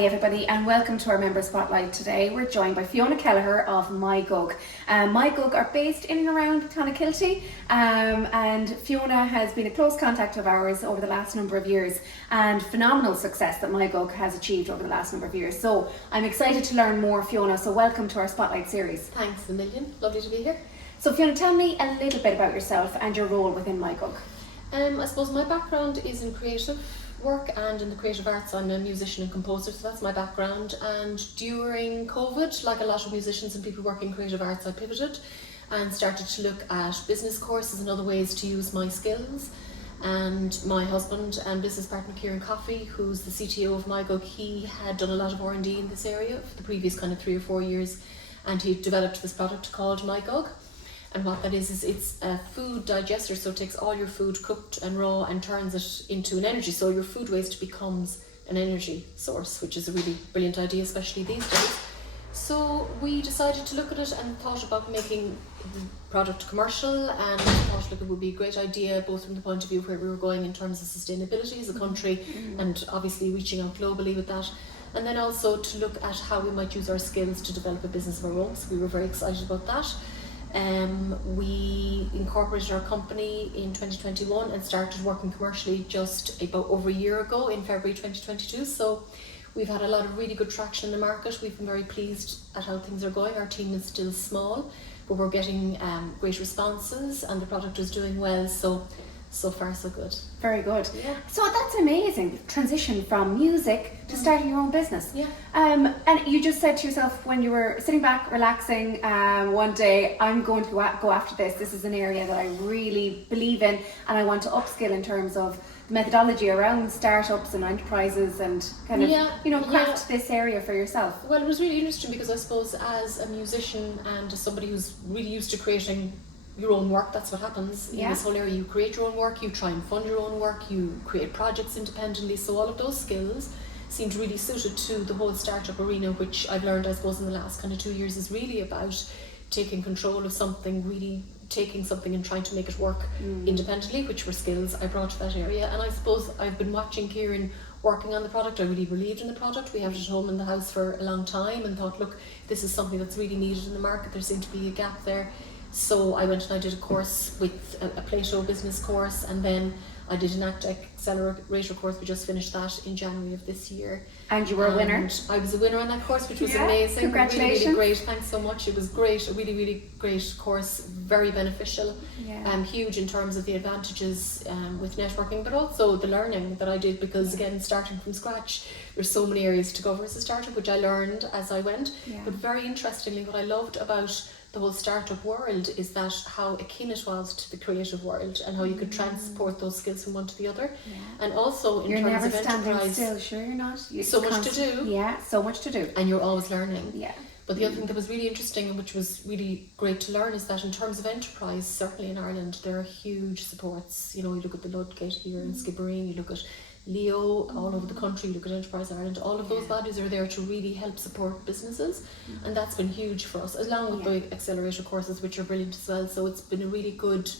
Hi everybody and welcome to our Member Spotlight. Today we're joined by Fiona Kelleher of MyGug. MyGug are based in and around Clonakilty, and Fiona has been a close contact of ours over the last number of years, and phenomenal success that MyGug has achieved over the last number of years. So I'm excited to learn more, Fiona, so welcome to our Spotlight series. Thanks a million, lovely to be here. So Fiona, tell me a little bit about yourself and your role within MyGug. I suppose my background is in creative work and in the creative arts. I'm a musician and composer, so that's my background. And during COVID, like a lot of musicians and people working in creative arts, I pivoted and started to look at business courses and other ways to use my skills. And my husband and business partner Kieran Coffey, who's the CTO of MyGug, he had done a lot of R&D in this area for the previous kind of 3 or 4 years, and he developed this product called MyGug. And what that is it's a food digester, so it takes all your food cooked and raw and turns it into an energy. So your food waste becomes an energy source, which is a really brilliant idea, especially these days. So we decided to look at it and thought about making the product commercial, and thought it would be a great idea both from the point of view of where we were going in terms of sustainability as a country, and obviously reaching out globally with that. And then also to look at how we might use our skills to develop a business of our own. So we were very excited about that. We incorporated our company in 2021 and started working commercially just about over a year ago in February 2022. So we've had a lot of really good traction in the market. We've been very pleased at how things are going. Our team is still small, but we're getting great responses and the product is doing well. So far so good. Very good. Yeah. So that's amazing, transition from music to starting your own business. Yeah. And you just said to yourself when you were sitting back, relaxing, one day, I'm going to go after this. This is an area that I really believe in, and I want to upskill in terms of the methodology around startups and enterprises, and kind of, craft this area for yourself. Well, it was really interesting because I suppose as a musician and as somebody who's really used to creating your own work, that's what happens in this whole area. You create your own work, you try and fund your own work, you create projects independently. So all of those skills seemed really suited to the whole startup arena, which I've learned, I suppose, in the last kind of 2 years is really about taking control of something, really taking something and trying to make it work independently, which were skills I brought to that area. And I suppose I've been watching Kieran working on the product. I really believed in the product. We have it at home in the house for a long time and thought, look, this is something that's really needed in the market. There seemed to be a gap there. So I went and I did a course with a Plato business course, and then I did an accelerator course. We just finished that in January of this year. And you were a winner? I was a winner on that course, which was amazing. Congratulations. Really, really great. Thanks so much. It was great. A really, really great course. Very beneficial. Huge in terms of the advantages with networking, but also the learning that I did, because again, starting from scratch, there's so many areas to cover as a startup, which I learned as I went. But very interestingly, what I loved about the whole startup world is that how akin it was to the creative world, and how you could transport those skills from one to the other. And also in terms of enterprise, you're never standing still, sure you're not. So much to do. Yeah, so much to do. And you're always learning. Yeah. But the other thing that was really interesting and which was really great to learn is that in terms of enterprise, certainly in Ireland, there are huge supports. You know, you look at the Ludgate here in Skibbereen, you look at Leo all over the country, look at Enterprise Ireland, all of those bodies are there to really help support businesses, and that's been huge for us, along with the accelerator courses, which are brilliant as well. So it's been a really good,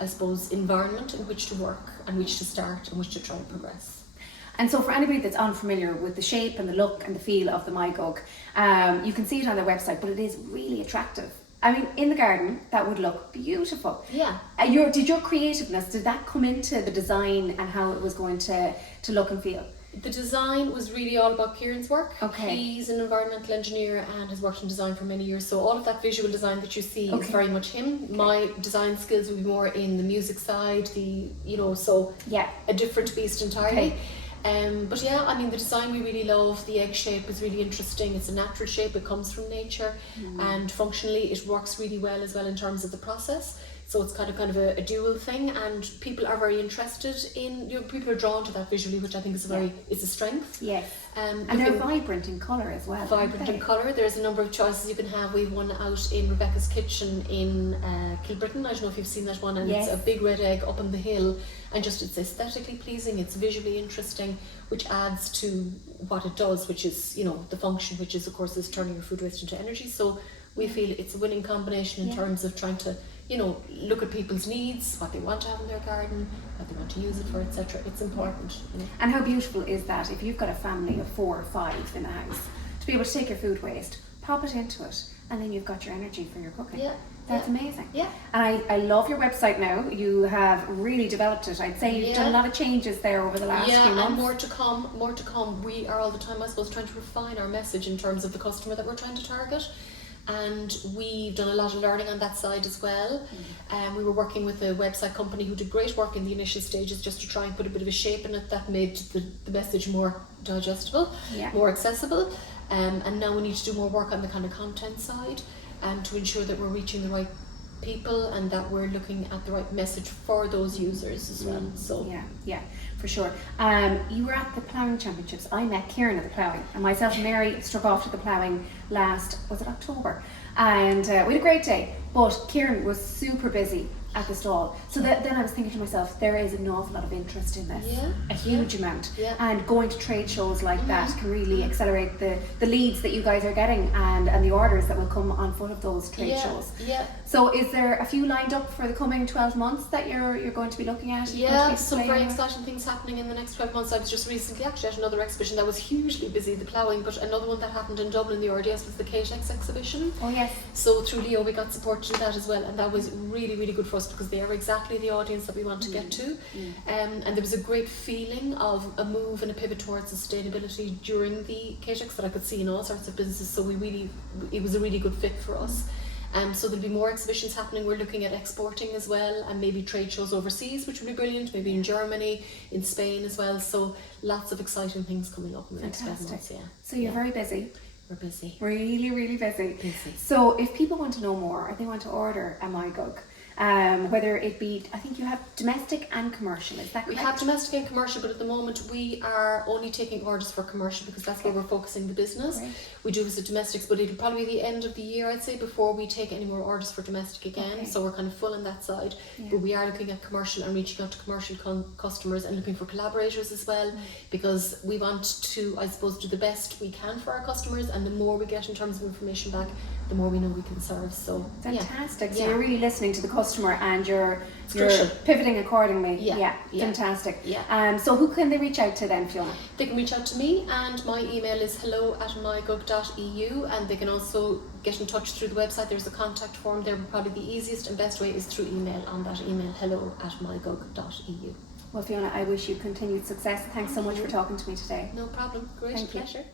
I suppose, environment in which to work and which to start and which to try and progress. And so for anybody that's unfamiliar with the shape and the look and the feel of the MyGug, you can see it on their website, but it is really attractive. I mean, in the garden, that would look beautiful. Yeah. Did your creativeness, did that come into the design and how it was going to look and feel? The design was really all about Kieran's work. Okay. He's an environmental engineer and has worked in design for many years. So all of that visual design that you see is very much him. Okay. My design skills would be more in the music side, a different beast entirely. Okay. But yeah, I mean, the design we really love. The egg shape is really interesting. It's a natural shape. It comes from nature, and functionally it works really well as well in terms of the process. So it's kind of a dual thing, and people are very interested in. People are drawn to that visually, which I think is it's a strength. Yes. And they're vibrant in colour as well. Vibrant in colour. There's a number of choices you can have. We've one out in Rebecca's Kitchen in Kilbrittain. I don't know if you've seen that one, and it's a big red egg up on the hill, and just it's aesthetically pleasing, it's visually interesting, which adds to what it does, which is, the function, which is of course is turning your food waste into energy. So we feel it's a winning combination in terms of trying to look at people's needs, what they want to have in their garden, what they want to use it for, etc. It's important. And how beautiful is that if you've got a family of 4 or 5 in the house, to be able to take your food waste, pop it into it, and then you've got your energy for your cooking. Yeah. That's amazing. Yeah. And I love your website now. You have really developed it. I'd say you've done a lot of changes there over the last few months. And more to come. We are all the time, I suppose, trying to refine our message in terms of the customer that we're trying to target. And we've done a lot of learning on that side as well. We were working with a website company who did great work in the initial stages just to try and put a bit of a shape in it that made the message more digestible, more accessible. And now we need to do more work on the kind of content side to ensure that we're reaching the right people and that we're looking at the right message for those users as well. So yeah, for sure. You were at the ploughing championships. I met Kieran at the ploughing, and myself and Mary struck off to the ploughing last, was it October? And we had a great day, but Kieran was super busy at the stall. So then I was thinking to myself, there is an awful lot of interest in this, a huge amount. And going to trade shows like that can really accelerate the leads that you guys are getting and the orders that will come on foot of those trade shows. So is there a few lined up for the coming 12 months that you're going to be looking at? Some very exciting things happening in the next 12 months. I was just recently actually at another exhibition that was hugely busy, the ploughing, but another one that happened in Dublin, the RDS, was the KTEX exhibition. Oh yes. So through Leo we got support to do that as well, and that was really, really good for us because they are exactly the audience that we want to get to. And there was a great feeling of a move and a pivot towards sustainability during the KTEX that I could see in all sorts of businesses, so it was a really good fit for us. So there'll be more exhibitions happening. We're looking at exporting as well, and maybe trade shows overseas, which would be brilliant, maybe in Germany, in Spain as well. So lots of exciting things coming up in the next 12 months. So you're very busy. We're busy. Really, really busy. So if people want to know more, or they want to order a MyGug, whether it be, I think you have domestic and commercial, is that correct? We have domestic and commercial, but at the moment we are only taking orders for commercial because that's where we're focusing the business. We do visit domestics, but it'll probably be the end of the year, I'd say, before we take any more orders for domestic again. So we're kind of full on that side. But we are looking at commercial and reaching out to commercial customers and looking for collaborators as well, because we want to, I suppose, do the best we can for our customers, and the more we get in terms of information back, the more we know we can serve. So fantastic. So you're really listening to the customer and you're pivoting accordingly. Fantastic. So who can they reach out to then, Fiona? They can reach out to me, and my email is hello@mygug.eu, and they can also get in touch through the website. There's a contact form there, but probably the easiest and best way is through email on that email, hello@mygug.eu. Well, Fiona, I wish you continued success. Thanks so much for talking to me today. No problem. Great pleasure.